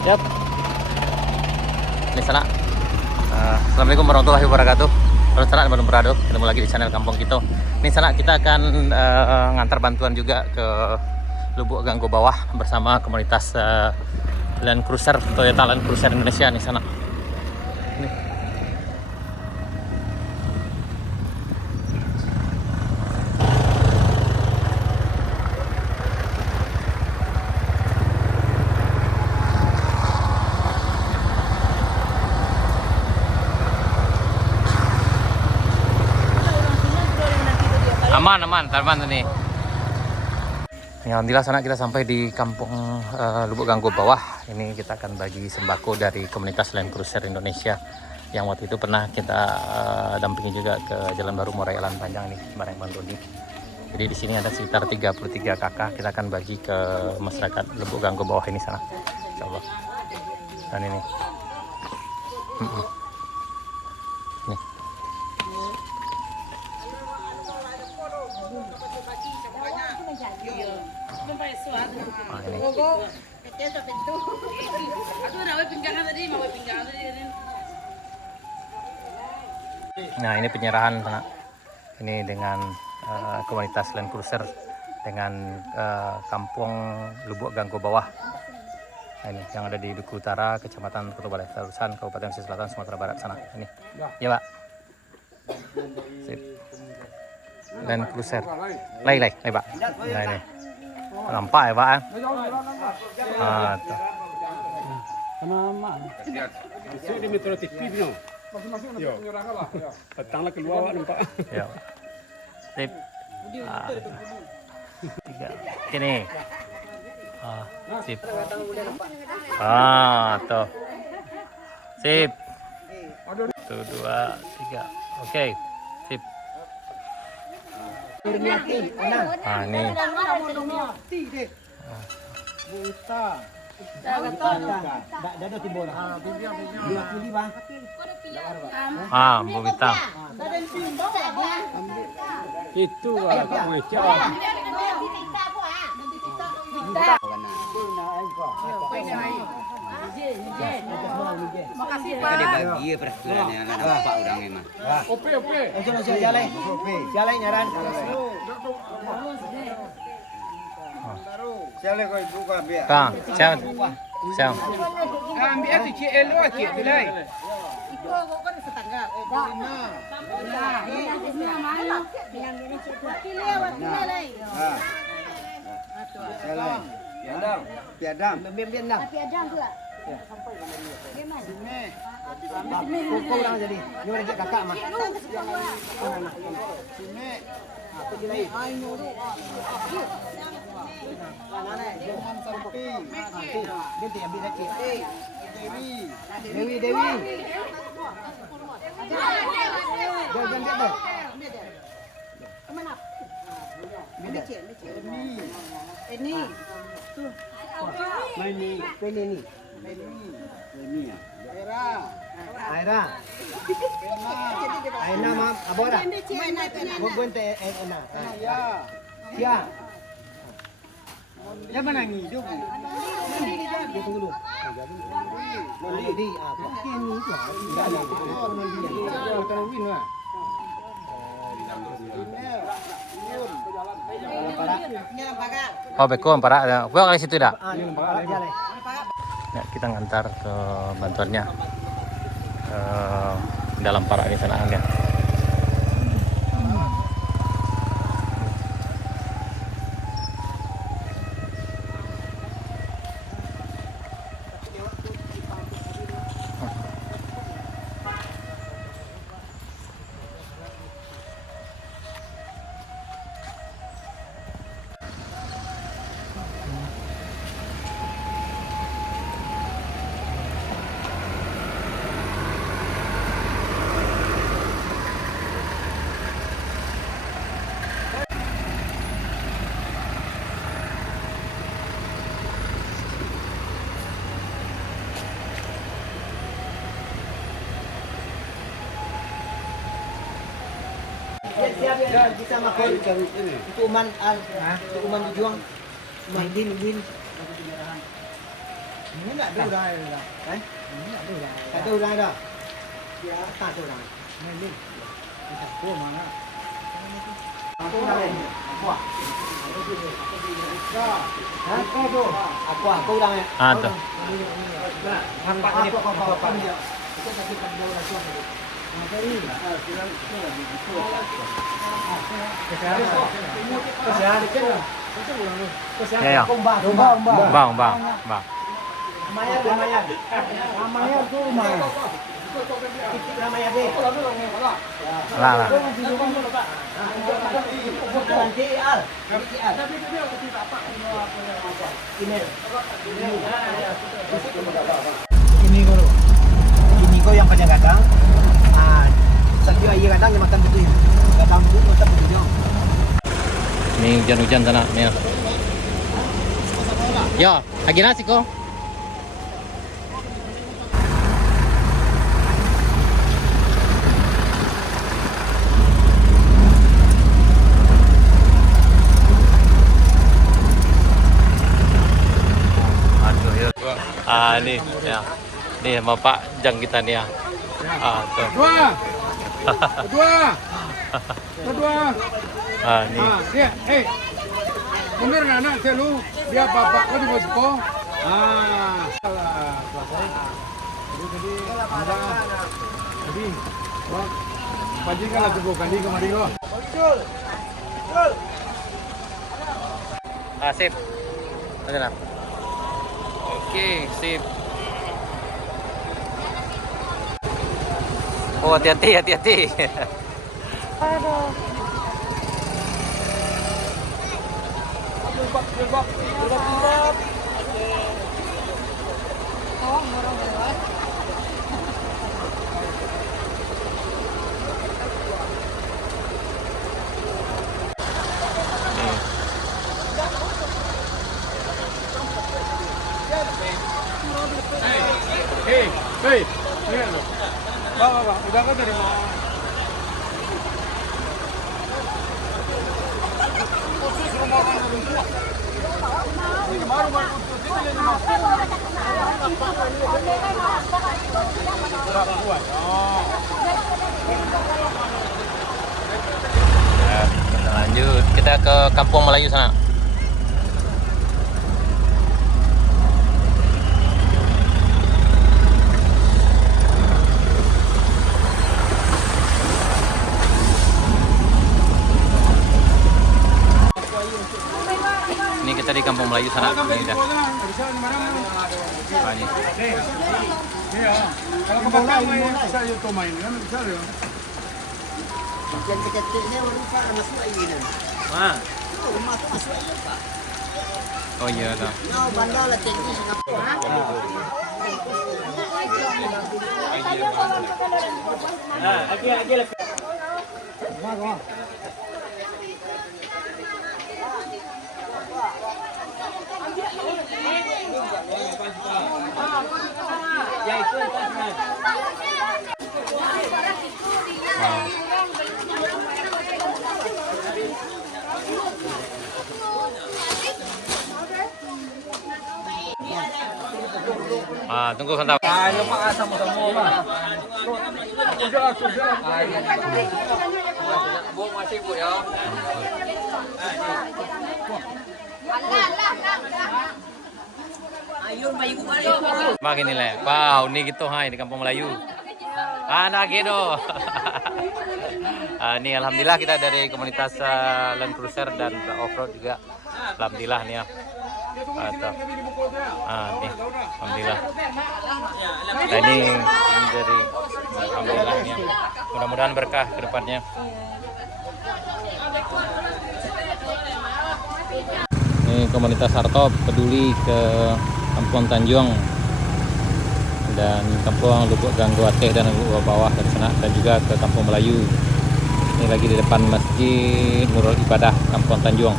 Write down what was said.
Yap. Ini sana. Assalamualaikum warahmatullahi wabarakatuh. Halo sana Bandung Berado. Ketemu lagi di channel Kampung Kito. Ini sana kita akan ngantar bantuan juga ke Lubuk Ganggo Bawah bersama komunitas Land Cruiser, Toyota Land Cruiser Indonesia nih sana. Nih. Aman, teman nih. Ya, alhamdulillah sana kita sampai di kampung Lubuk Ganggo Bawah. Ini kita akan bagi sembako dari komunitas Land Cruiser Indonesia yang waktu itu pernah kita dampingi juga ke Jalan Baru Muara Elan Panjang nih, bareng Bang Dodi. Jadi di sini ada sekitar 33 kakak. Kita akan bagi ke masyarakat Lubuk Ganggo Bawah ini sana, insyaallah. Dan ini. Nih. Nah, ini penyerahan ini dengan komunitas Land Cruiser dengan kampung Lubuk Ganggo Bawah. Nah, ini yang ada di Duku Utara, Kecamatan Kota Balai Tarusan, Kabupaten Pesisir Selatan, Sumatera Barat sana. Ini, ya Pak. Sip. Land Cruiser. Lai Pak. Nah, ini. Nampak ya Pak? Tuh. Sama Masuk di Metro TV no. Masing-masing nanti penyerahan lah. Ya. Datanglah keluar nampak. Ya. Sip. Tiga. Kini. Sip. Tuh. Sip. 1, 2, 3. Oke. Sip. Ini. Bu Bintang. Itu Pak Mecah. Makasih Pak. Ada bagi peraturannya nampak orangnya mah. Oke. Jalan nyaran. Kang, siang. Ambil tu CL okey tu lai. Piadam. Kau orang jadi. Ni orang kakak mah. Dewi. Aira. Aina mah abora. Buente Aina. Ya. Dia menangi hidup. Dia tunggu dulu. Mandi apa? Ini tu. Enggak ada. Tarawih lah. Oh, beko para. Gua kali situ dah. Jalan. Ya, kita ngantar ke bantuannya dalam para di sana ya. Siap kita makan itu uman al, itu uman dijuang, uman din. Ini enggak ada udah ya. Tak ada udah dah. Ya, tak ada udah. Ini. Gua mana? Aku udah ini. Wah. Aku tu. Aku udah ya. Ada. Nampak ini apa dia. Itu tadi kan dia udah suap. Apa ini? Ya ya. Bang. Ramaya tu rumah. Ramaya deh. Lah. Nanti al. Ini kau yang kadang-kadang. Setiap iya kadang yang makan betul. Kadang pun makan betul. Ini hujan-hujan sana nih. Yo, lagi nasi kok. Aduh ya. Ini ya. Nih Bapak jang kita nih ya. Tuh. Kedua. Nih. Dia, bener anak saya lu, dia bapak kau di Moskow. Salah. Jadi, wah, pajikan lah cukup kali kemarin lo. Sip. Mana? Oke, sip. Oh, hati-hati. Aduh. Hei, lihat lo. Bawa, udah kan dari mana? Ya, kita lanjut. Kita ke Kampung Melayu sana. Ini kita di Kampung Melayu sana. Ini dah. Ini. Iya. Kalau ke Batam bisa YouTube main kan bisa ya. Yang kecil-kecilnya merupakan masuk lagi ni. Rumah tu masuk lagi pak. Oh iya dah. Nah, bandar lah tinggi Singapura. Tunggu sebentar. Ayo Pak, sama-sama Pak. Sudah. Bu masih Bu ya. Mak ini leh. Wow, ini gitu hai di Kampung Melayu. Anak gitu. Ini alhamdulillah kita dari komunitas Land Cruiser dan Offroad juga. Alhamdulillah nih ya. Nih, alhamdulillah. Nah, ini dari alhamdulillah nih ya. Mudah-mudahan berkah ke depannya. Ini komunitas Hartop peduli ke Kampung Tanjung dan Kampung Lubuk Ganggo Ateh dan Lubuk Bawah dari sana, dan juga ke Kampung Melayu. Ini lagi di depan Masjid Nurul Ibadah Kampung Tanjung.